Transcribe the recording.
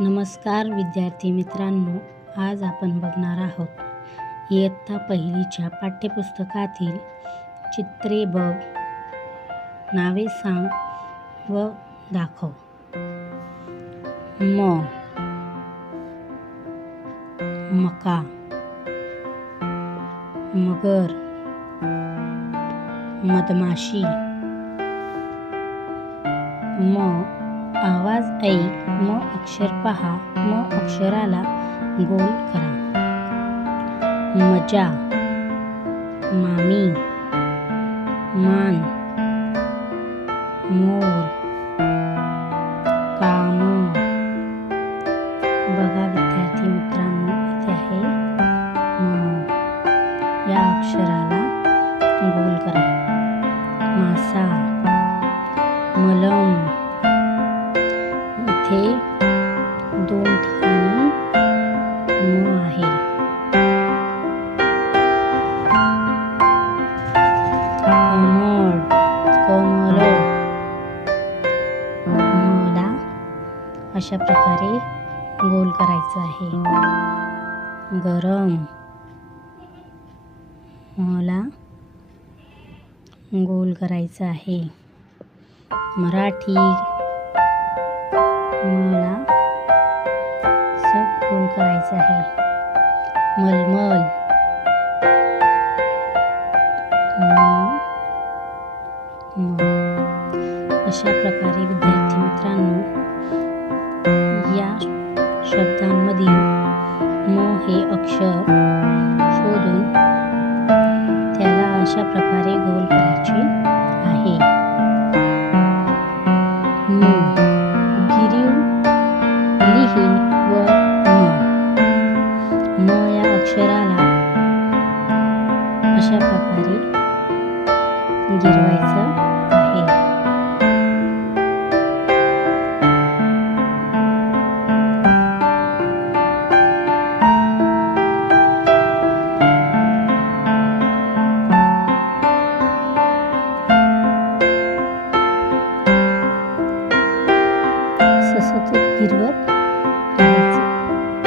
नमस्कार विद्यार्थी मित्रांनो आज आपण बघणार आहोत इयत्ता पहिलीच्या पाठ्यपुस्तकातील चित्रे बघ नावे सांग व दाखव. म. मका. मगर. मधमाशी. म. आवाज ऐक म अक्षर पहा म अक्षराला गोल करा. मजा मामी मान मोर काम. बघा विद्यार्थी मित्रांनो इथे आहे म या अक्षराला गोल करा. मासा मलम इथे दोन ठिकाणी म आहे. कमळ कमल मला अशा प्रकारे गोल करायचं आहे. गरम मला गोल करायचं आहे. मराठी मला सब गोल करायचं आहे. मलमल. अशा प्रकारे विद्यार्थी मित्रांनो या शब्दांमधील म हे अक्षर या अक्षराला अशा प्रकारे गिरवायचं आहे. ससतत गिरवत